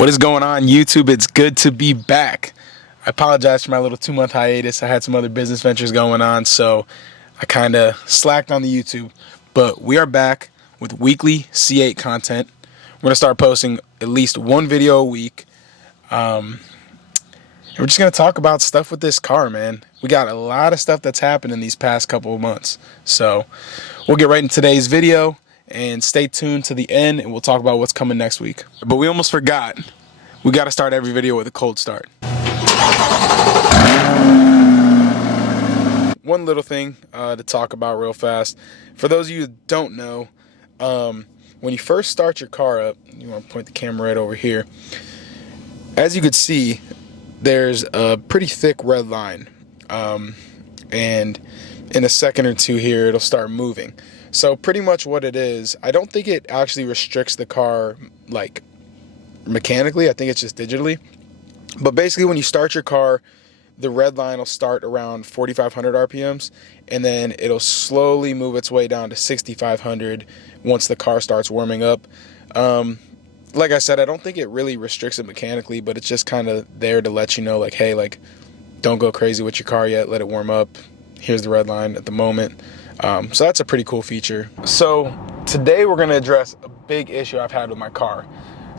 What is going on, YouTube? It's good to be back. I apologize for my little 2-month hiatus. I had some other business ventures going on, so I kind of slacked on the YouTube. But we are back with weekly C8 content. We're going to start posting at least one video a week. And we're just going to talk about stuff with this car, man. We got a lot of stuff that's happened in these past couple of months. So we'll get right into today's video. And stay tuned to the end, and we'll talk about what's coming next week. But we almost forgot. We got to start every video with a cold start. One little thing to talk about real fast. For those of you who don't know, when you first start your car up, you want to point the camera right over here. As you could see, there's a pretty thick red line. And in a second or two here, it'll start moving. So pretty much what it is, I don't think it actually restricts the car like mechanically. I think it's just digitally. But basically when you start your car, the red line will start around 4,500 RPMs, and then it'll slowly move its way down to 6,500 once the car starts warming up. Like I said, I don't think it really restricts it mechanically, but it's just kind of there to let you know, like, hey, like, don't go crazy with your car yet. Let it warm up. Here's the red line at the moment. So that's a pretty cool feature. So today we're going to address a big issue I've had with my car.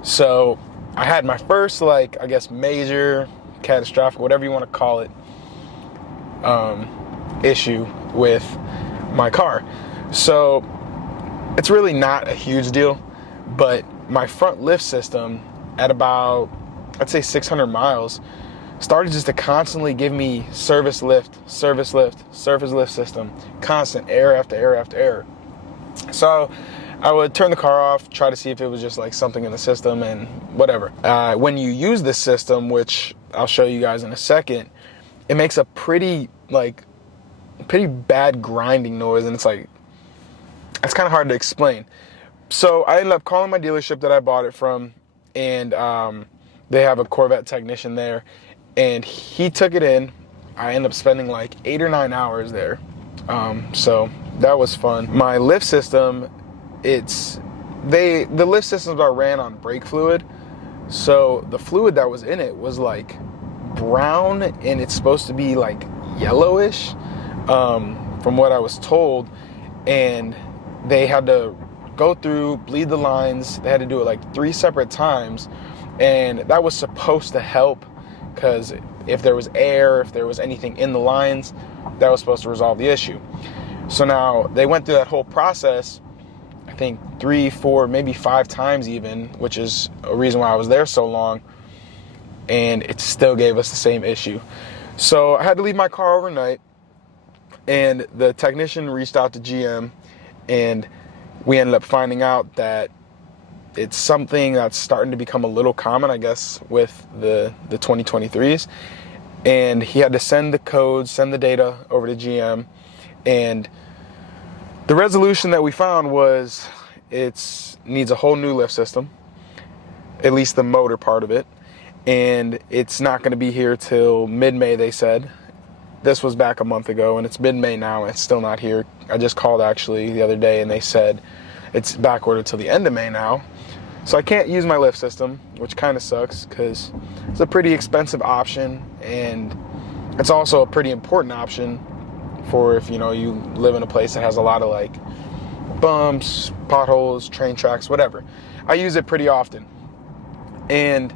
So I had my first, like, I guess major, catastrophic, whatever you want to call it, issue with my car. So it's really not a huge deal, but my front lift system at about, I'd say 600 miles, started just to constantly give me service lift system, constant error after error after error. So I would turn the car off, try to see if it was just like something in the system and whatever. When you use this system, which I'll show you guys in a second, it makes a pretty bad grinding noise, and it's kind of hard to explain. So I ended up calling my dealership that I bought it from, and they have a Corvette technician there. And he took it in. I ended up spending like 8 or 9 hours there. So that was fun. My lift system, the lift systems are ran on brake fluid. So the fluid that was in it was like brown, and it's supposed to be like yellowish, from what I was told. And they had to go through, bleed the lines. They had to do it like 3 separate times. And that was supposed to help, because if there was air, if there was anything in the lines, that was supposed to resolve the issue. So now they went through that whole process, I think 3, 4, maybe 5 times even, which is a reason why I was there so long, and it still gave us the same issue. So I had to leave my car overnight, and the technician reached out to GM, and we ended up finding out that it's something that's starting to become a little common, I guess, with the 2023s. And he had to send the codes, send the data over to GM. And the resolution that we found was it needs a whole new lift system, at least the motor part of it. And it's not going to be here till mid-May, they said. This was back a month ago, and it's mid-May now, and it's still not here. I just called actually the other day, and they said it's back ordered till the end of May now. So I can't use my lift system, which kind of sucks, because it's a pretty expensive option, and it's also a pretty important option for if, you know, you live in a place that has a lot of like bumps, potholes, train tracks, whatever. I use it pretty often, and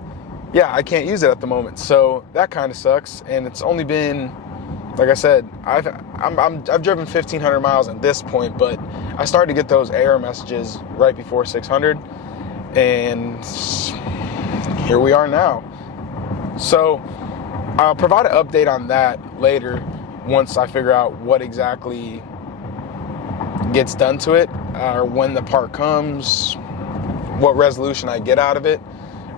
yeah, I can't use it at the moment, so that kind of sucks. And it's only been, like I said, I've driven 1,500 miles at this point, but I started to get those error messages right before 600. And here we are now. So I'll provide an update on that later once I figure out what exactly gets done to it, or when the part comes, what resolution I get out of it.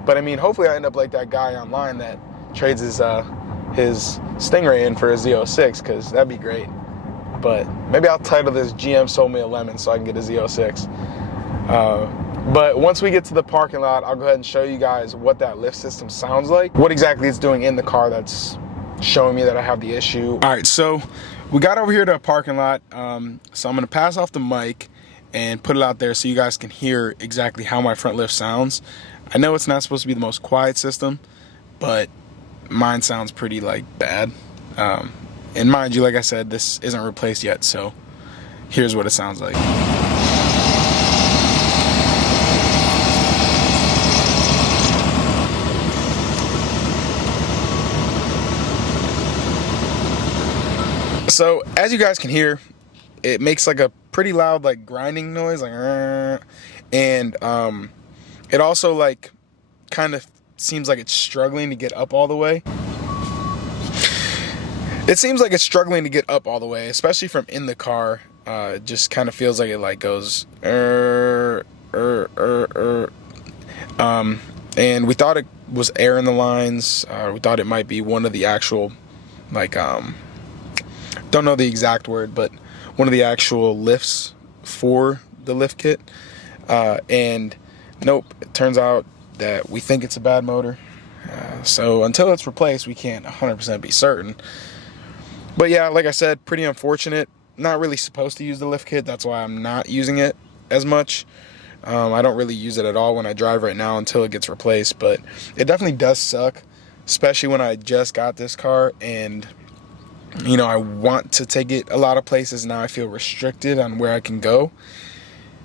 But I mean, hopefully I end up like that guy online that trades his Stingray in for a Z06, because that'd be great. But maybe I'll title this GM Sold Me a Lemon so I can get a Z06. But once we get to the parking lot, I'll go ahead and show you guys what that lift system sounds like, what exactly it's doing in the car that's showing me that I have the issue. All right, so we got over here to a parking lot. So I'm gonna pass off the mic and put it out there so you guys can hear exactly how my front lift sounds. I know it's not supposed to be the most quiet system, but mine sounds pretty like bad. And mind you, like I said, this isn't replaced yet, so here's what it sounds like. So as you guys can hear, it makes like a pretty loud like grinding noise, like, and it also like kind of seems like it's struggling to get up all the way. It seems like it's struggling to get up all the way, especially from in the car. It just kind of feels like it like goes and we thought it was air in the lines. We thought it might be one of the actual like don't know the exact word, but one of the actual lifts for the lift kit. And nope, it turns out that we think it's a bad motor. So until it's replaced, we can't 100% be certain. But yeah, like I said, pretty unfortunate. Not really supposed to use the lift kit. That's why I'm not using it as much. I don't really use it at all when I drive right now until it gets replaced. But it definitely does suck, especially when I just got this car and you know, I want to take it a lot of places. Now I feel restricted on where I can go.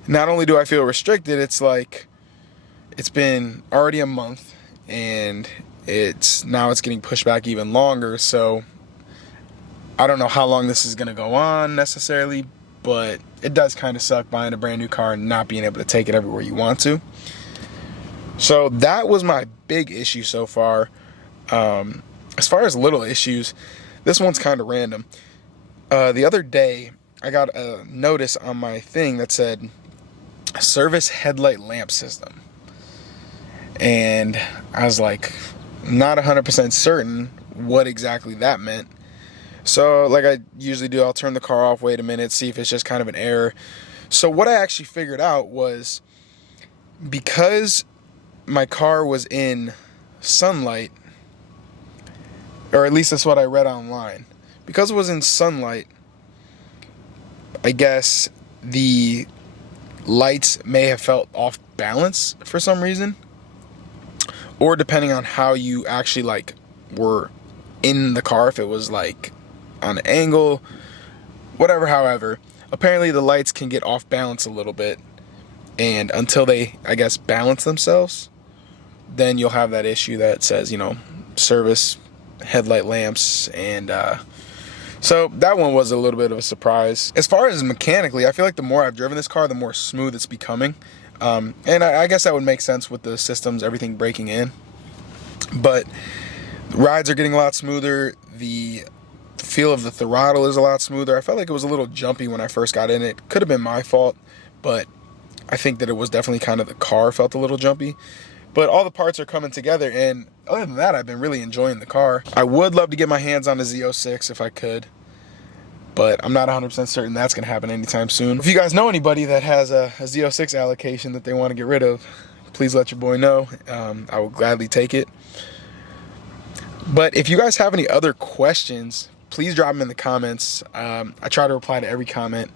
Not only do I feel restricted, it's like it's been already a month and it's getting pushed back even longer. So I don't know how long this is going to go on necessarily, but it does kind of suck buying a brand new car and not being able to take it everywhere you want to. So that was my big issue so far. As far as little issues, this one's kind of random. The other day, I got a notice on my thing that said, service headlight lamp system. And I was like, not 100% certain what exactly that meant. So like I usually do, I'll turn the car off, wait a minute, see if it's just kind of an error. So what I actually figured out was, because my car was in sunlight, or at least that's what I read online. Because it was in sunlight, I guess the lights may have felt off balance for some reason. Or depending on how you actually like were in the car, if it was like on an angle, whatever, however. Apparently the lights can get off balance a little bit. And until they, I guess, balance themselves, then you'll have that issue that says, you know, service headlight lamps. And so that one was a little bit of a surprise. As far as mechanically, I feel like the more I've driven this car, the more smooth it's becoming. And I guess that would make sense with the systems, everything breaking in. But rides are getting a lot smoother. The feel of the throttle is a lot smoother. I felt like it was a little jumpy when I first got in it. Could have been my fault, but I think that it was definitely kind of the car felt a little jumpy. But all the parts are coming together, and other than that, I've been really enjoying the car. I would love to get my hands on a Z06 if I could, but I'm not 100% certain that's going to happen anytime soon. If you guys know anybody that has a Z06 allocation that they want to get rid of, please let your boy know. I will gladly take it. But if you guys have any other questions, please drop them in the comments. I try to reply to every comment.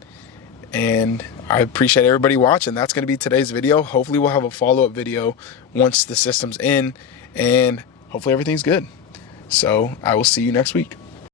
And I appreciate everybody watching. That's going to be today's video. Hopefully we'll have a follow-up video once the system's in, and hopefully everything's good. So I will see you next week.